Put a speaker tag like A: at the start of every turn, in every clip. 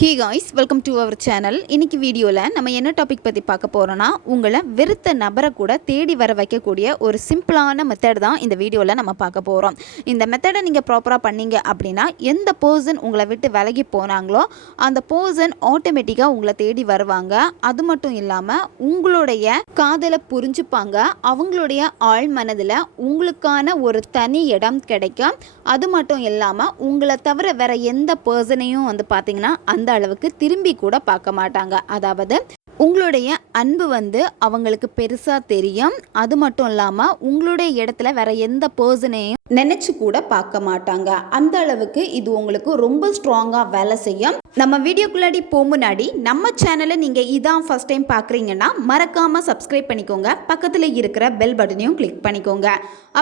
A: Hi guys welcome to our channel இன்னைக்கு வீடியோவில் நம்ம என்ன டாபிக் பற்றி பார்க்க போகிறோன்னா உங்களை வெறுத்த நபரை கூட தேடி வர வைக்கக்கூடிய ஒரு சிம்பிளான மெத்தட் தான் இந்த வீடியோவில் நம்ம பார்க்க போகிறோம் இந்த மெத்தடை நீங்கள் ப்ராப்பராக பண்ணீங்க அப்படின்னா எந்த பர்சன் உங்களை விட்டு விலகி போனாங்களோ அந்த பர்சன் ஆட்டோமேட்டிக்காக உங்களை தேடி வருவாங்க. அது மட்டும் இல்லாமல் உங்களுடைய காதலை புரிஞ்சுப்பாங்க. அவங்களுடைய ஆழ் மனதில் உங்களுக்கான ஒரு தனி இடம் கிடைக்கும். அது மட்டும் இல்லாமல் உங்களை தவிர வேறு எந்த பர்சனையும் வந்து பார்த்தீங்கன்னா அந்த அளவுக்கு திரும்பி கூட பார்க்க மாட்டாங்க. அதாவது உங்களுடைய அன்பு வந்து அவங்களுக்கு பெருசாக தெரியும். அது மட்டும் இல்லாமல் உங்களுடைய இடத்துல வேற எந்த பர்சனையும் நினச்சி கூட பார்க்க மாட்டாங்க. அந்த அளவுக்கு இது உங்களுக்கு ரொம்ப ஸ்ட்ராங்காக வேலை செய்யும். நம்ம வீடியோக்குள்ளாடி போக முன்னாடி நம்ம சேனலை நீங்கள் இதான் ஃபர்ஸ்ட் டைம் பார்க்குறீங்கன்னா மறக்காமல் சப்ஸ்கிரைப் பண்ணிக்கோங்க. பக்கத்தில் இருக்கிற பெல் பட்டனையும் கிளிக் பண்ணிக்கோங்க.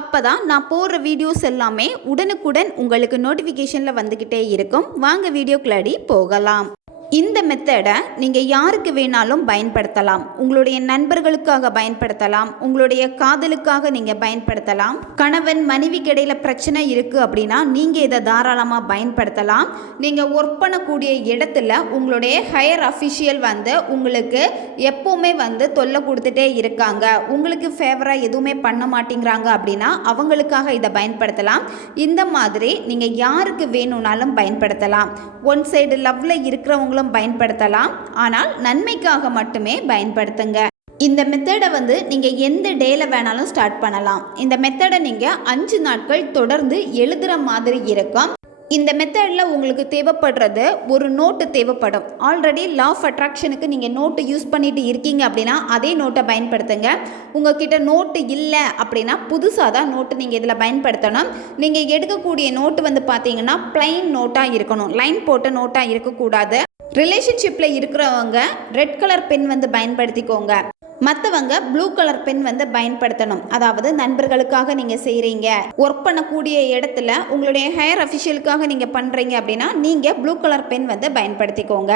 A: அப்போ தான் நான் போடுற வீடியோஸ் எல்லாமே உடனுக்குடன் உங்களுக்கு நோட்டிஃபிகேஷனில் வந்துக்கிட்டே இருக்கும். வாங்க வீடியோக்குள்ளாடி போகலாம். இந்த மெத்தடை நீங்கள் யாருக்கு வேணாலும் பயன்படுத்தலாம். உங்களுடைய நண்பர்களுக்காக பயன்படுத்தலாம். உங்களுடைய காதலுக்காக நீங்கள் பயன்படுத்தலாம். கணவன் மனைவிக்கு கிடையில பிரச்சனை இருக்குது அப்படின்னா நீங்கள் இதை தாராளமாக பயன்படுத்தலாம். நீங்கள் ஒர்க் பண்ணக்கூடிய இடத்துல உங்களுடைய ஹையர் அஃபிஷியல் வந்து உங்களுக்கு எப்போவுமே வந்து தொல்லை கொடுத்துட்டே இருக்காங்க. உங்களுக்கு ஃபேவராக எதுவுமே பண்ண மாட்டேங்கிறாங்க அப்படின்னா அவங்களுக்காக இதை பயன்படுத்தலாம். இந்த மாதிரி நீங்கள் யாருக்கு வேணும்னாலும் பயன்படுத்தலாம். ஒன் சைடு லவ்வில் இருக்கிறவங்களும் பயன்படுத்தலாம். ஆனால் நன்மைக்காக மட்டுமே பயன்படுத்துங்க. இந்த மெத்தடை வந்து நீங்கள் எந்த டேல வேணாலும் ஸ்டார்ட் பண்ணலாம். இந்த மெத்தடை நீங்கள் அஞ்சு நாட்கள் தொடர்ந்து எழுதுகிற மாதிரி இருக்கும். இந்த மெத்தடில் உங்களுக்கு தேவைப்படுறது ஒரு நோட்டு தேவைப்படும். ஆல்ரெடி லா ஆஃப் அட்ராக்ஷனுக்கு நீங்கள் நோட்டு யூஸ் பண்ணிட்டு இருக்கீங்க அப்படின்னா அதே நோட்டை பயன்படுத்துங்க. உங்ககிட்ட நோட்டு இல்லை அப்படின்னா புதுசாக தான் நோட்டு நீங்கள் இதில் பயன்படுத்தணும். நீங்கள் எடுக்கக்கூடிய நோட்டு வந்து பார்த்தீங்கன்னா பிளைன் நோட்டாக இருக்கணும். லைன் போட்ட நோட்டாக இருக்கக்கூடாது. ரிலேஷன்ஷிப்பில் இருக்கிறவங்க ரெட் கலர் பென் வந்து பயன்படுத்திக்கோங்க. மற்றவங்க ப்ளூ கலர் பென் வந்து பயன்படுத்தணும். அதாவது நண்பர்களுக்காக நீங்கள் செய்கிறீங்க ஒர்க் பண்ணக்கூடிய இடத்துல உங்களுடைய ஹையர் அஃபிஷியலுக்காக நீங்கள் பண்ணுறீங்க அப்படின்னா நீங்கள் ப்ளூ கலர் பென் வந்து பயன்படுத்திக்கோங்க.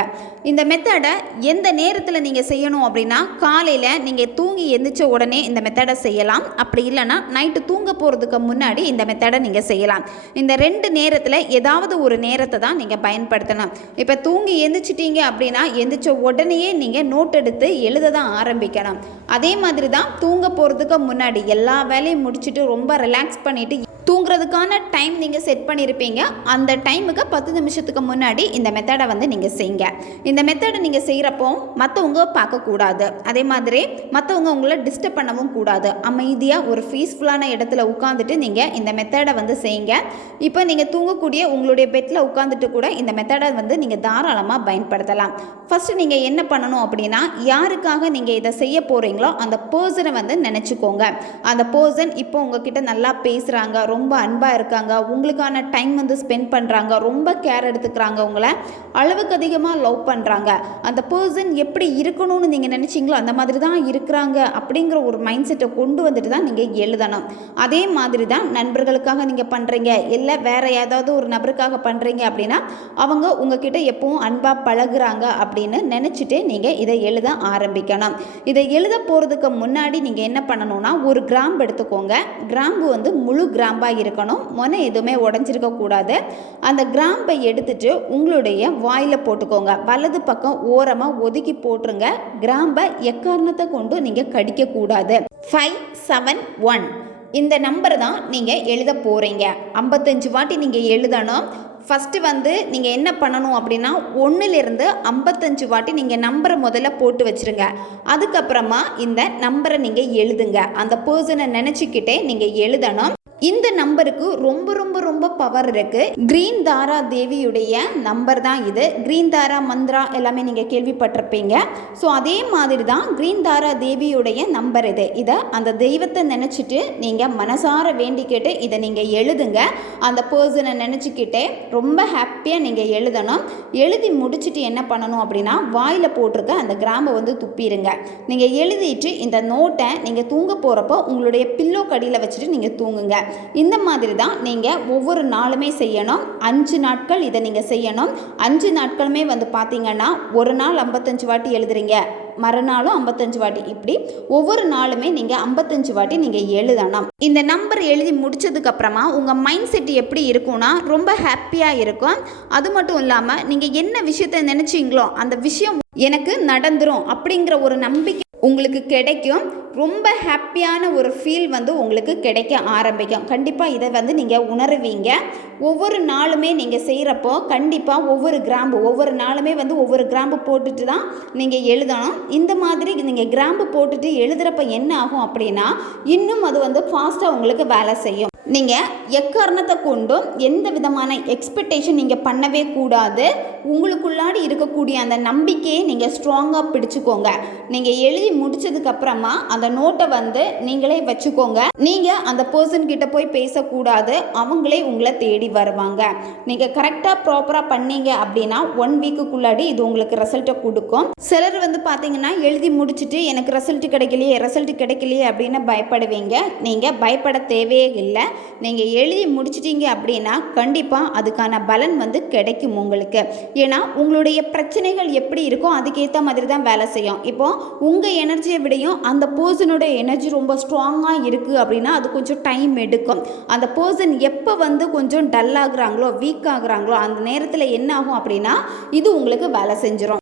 A: இந்த மெத்தடை எந்த நேரத்தில் நீங்கள் செய்யணும் அப்படின்னா காலையில் நீங்கள் தூங்கி எந்திரிச்ச உடனே இந்த மெத்தடை செய்யலாம். அப்படி இல்லைன்னா நைட்டு தூங்க போகிறதுக்கு முன்னாடி இந்த மெத்தடை நீங்கள் செய்யலாம். இந்த ரெண்டு நேரத்தில் ஏதாவது ஒரு நேரத்தை தான் நீங்கள் பயன்படுத்தணும். இப்போ தூங்கி எந்திரிச்சிட்டீங்க அப்படின்னா எந்திரிச்ச உடனேயே நீங்கள் நோட் எடுத்து எழுத தான் ஆரம்பிக்கணும். அதே மாதிரி தான் தூங்க போகிறதுக்கு முன்னாடி எல்லா வேலையும் முடிச்சுட்டு ரொம்ப ரிலாக்ஸ் பண்ணிவிட்டு தூங்குறதுக்கான டைம் நீங்கள் செட் பண்ணியிருப்பீங்க அந்த டைமுக்கு பத்து நிமிஷத்துக்கு முன்னாடி இந்த மெத்தடை வந்து நீங்கள் செய்யுங்க. இந்த மெத்தடை நீங்கள் செய்கிறப்போ மற்றவங்க பார்க்கக்கூடாது. அதே மாதிரி மற்றவங்க உங்களை டிஸ்டர்ப் பண்ணவும் கூடாது. அமைதியாக ஒரு பீஸ்ஃபுல்லான இடத்துல உட்காந்துட்டு நீங்கள் இந்த மெத்தடை வந்து செய்யுங்க. இப்போ நீங்கள் தூங்கக்கூடிய உங்களுடைய பெட்டில் உட்காந்துட்டு கூட இந்த மெத்தடை வந்து நீங்கள் தாராளமாக பயன்படுத்தலாம். ஃபஸ்ட்டு நீங்கள் என்ன பண்ணணும் அப்படின்னா யாருக்காக நீங்கள் இதை செய்ய போகிறீங்களோ அந்த பர்சனை வந்து நினச்சிக்கோங்க. அந்த பர்சன் இப்போ உங்ககிட்ட நல்லா பேசுகிறாங்க ரொம்ப அன்பாக இருக்காங்க. உங்களுக்கான டைம் வந்து ஸ்பெண்ட் பண்ணுறாங்க ரொம்ப கேர் எடுத்துக்கிறாங்க உங்களை. அளவுக்கு அதிகமாக லவ் பண்ணுறாங்க அந்த பர்சன் எப்படி இருக்கணும்னு நீங்கள் நினச்சிங்களோ அந்த மாதிரி தான் இருக்கிறாங்க அப்படிங்கிற ஒரு மைண்ட் செட்டை கொண்டு வந்துட்டு தான் நீங்கள் எழுதணும். அதே மாதிரி தான் நண்பர்களுக்காக நீங்கள் பண்ணுறீங்க இல்லை வேறு ஏதாவது ஒரு நபருக்காக பண்ணுறீங்க அப்படின்னா அவங்க உங்ககிட்ட எப்பவும் அன்பாக பழகுறாங்க அப்படின்னு நினச்சிட்டு நீங்கள் இதை எழுத ஆரம்பிக்கணும். இதை எழுத போகிறதுக்கு முன்னாடி நீங்கள் என்ன பண்ணணும்னா ஒரு கிராம்பு எடுத்துக்கோங்க. கிராம்பு வந்து முழு கிராம்பாக இருக்கணும். முனை எதுவுமே உடஞ்சிருக்க கூடாது. அந்த கிராம்பை எடுத்துட்டு உங்களுடைய வாயில் போட்டுக்கோங்க. வலது பக்கம் ஓரமாக ஒதுக்கி போட்டுருங்க. கிராம்பை எக்காரணத்தை கொண்டு நீங்கள் கடிக்கக்கூடாது ஃபைவ் செவன் ஒன் இந்த நம்பர் தான் நீங்கள் எழுத போகிறீங்க ஐம்பத்தஞ்சு வாட்டி நீங்கள் எழுதணும். ஃபஸ்ட்டு வந்து நீங்கள் என்ன பண்ணணும் அப்படின்னா ஒன்றுலேருந்து ஐம்பத்தஞ்சு வாட்டி நீங்கள் நம்பரை முதல்ல போட்டு வச்சுருங்க. அதுக்கப்புறமா இந்த நம்பரை நீங்கள் எழுதுங்க. அந்த பர்சனை நினச்சிக்கிட்டே நீங்கள் எழுதணும். இந்த நம்பருக்கு ரொம்ப ரொம்ப ரொம்ப பவர் இருக்கு. கிரீன் தாரா தேவியுடைய நம்பர் தான் இது. கிரீன் தாரா மந்த்ரா எல்லாமே நீங்கள் கேள்விப்பட்டிருப்பீங்க. ஸோ அதே மாதிரி தான் கிரீன் தாரா தேவியுடைய நம்பர் இது. இதை அந்த தெய்வத்தை நினச்சிட்டு நீங்கள் மனசார வேண்டிக்கிட்டு இதை நீங்கள் எழுதுங்க. அந்த பர்சனை நினச்சிக்கிட்டே ரொம்ப ஹாப்பியாக நீங்கள் எழுதணும். எழுதி முடிச்சுட்டு என்ன பண்ணணும் அப்படின்னா வாயில் போட்டிருக்க அந்த கிராம்பை வந்து துப்பிடுங்க நீங்கள் எழுதிட்டு இந்த நோட்டை நீங்கள் தூங்க போகிறப்போ உங்களுடைய பில்லோ கடியில் வச்சுட்டு நீங்கள் தூங்குங்க. இந்த மாதிரி தான் நீங்கள் ஒவ்வொரு நாளுமே செய்யணும். அஞ்சு நாட்கள் இதை நீங்கள் செய்யணும். அஞ்சு நாட்களுமே வந்து பார்த்திங்கன்னா ஒரு நாள் ஐம்பத்தஞ்சு வாட்டி எழுதுறீங்க. மறுநாளும் ஐம்பத்தஞ்சு வாட்டி. இப்படி ஒவ்வொரு நாளுமே நீங்கள் ஐம்பத்தஞ்சு வாட்டி நீங்கள் எழுதணும். இந்த நம்பர் எழுதி முடித்ததுக்கப்புறமா உங்கள் மைண்ட் செட் எப்படி இருக்கும்னா ரொம்ப ஹாப்பியாக இருக்கும். அது மட்டும் இல்லாமல் நீங்கள் என்ன விஷயத்த நினச்சிங்களோ அந்த விஷயம் எனக்கு நடந்துரும் அப்படிங்கிற ஒரு நம்பிக்கை உங்களுக்கு கிடைக்கும். ரொம்ப ஹாப்பியான ஒரு ஃபீல் வந்து உங்களுக்கு கிடைக்க ஆரம்பிக்கும். கண்டிப்பாக இதை வந்து நீங்கள் உணருவீங்க. ஒவ்வொரு நாளுமே நீங்கள் செய்கிறப்போ கண்டிப்பாக ஒவ்வொரு கிராம்பு ஒவ்வொரு நாளுமே வந்து ஒவ்வொரு கிராம்பு போட்டுட்டு தான் நீங்கள் எழுதணும். இந்த மாதிரி நீங்கள் கிராம்பு போட்டுட்டு எழுதுகிறப்ப என்ன ஆகும் அப்படின்னா இன்னும் அது வந்து ஃபாஸ்ட்டாக உங்களுக்கு வேலை செய்யும். நீங்கள் எக்காரணத்தை கொண்டும் எந்த விதமான எக்ஸ்பெக்டேஷன் நீங்கள் பண்ணவே கூடாது. உங்களுக்குள்ளாடி இருக்கக்கூடிய அந்த நம்பிக்கையை நீங்கள் ஸ்ட்ராங்காக பிடிச்சிக்கோங்க. நீங்கள் எழுதி முடிச்சதுக்கப்புறமா அந்த நோட்டை வந்து நீங்களே வச்சுக்கோங்க. நீங்கள் அந்த பர்சன் கிட்ட போய் பேசக்கூடாது. அவங்களே உங்களை தேடி வருவாங்க. நீங்கள் கரெக்டாக ப்ராப்பராக பண்ணீங்க அப்படின்னா ஒன் வீக்குக்குள்ளாடி இது உங்களுக்கு ரிசல்ட்டை கொடுக்கும். சிலர் வந்து பார்த்தீங்கன்னா எழுதி முடிச்சுட்டு எனக்கு ரிசல்ட் கிடைக்கலையே ரிசல்ட் கிடைக்கலையே அப்படின்னு பயப்படுவீங்க. நீங்கள் பயப்பட தேவையே இல்லை. நீங்கள் எழுதி முடிச்சிட்டீங்க அப்படின்னா கண்டிப்பாக அதுக்கான பலன் வந்து கிடைக்கும் உங்களுக்கு. ஏன்னா உங்களுடைய பிரச்சனைகள் எப்படி இருக்கோ அதுக்கேற்ற மாதிரி தான் வேலை செய்யும். இப்போது உங்கள் எனர்ஜியை விடையும் அந்த பர்சனோட எனர்ஜி ரொம்ப ஸ்ட்ராங்காக இருக்குது அப்படின்னா அது கொஞ்சம் டைம் எடுக்கும். அந்த பர்சன் எப்போ வந்து கொஞ்சம் டல் ஆகுறாங்களோ வீக் ஆகுறாங்களோ அந்த நேரத்தில் என்ன ஆகும் அப்படின்னா இது உங்களுக்கு வேலை செஞ்சிடும்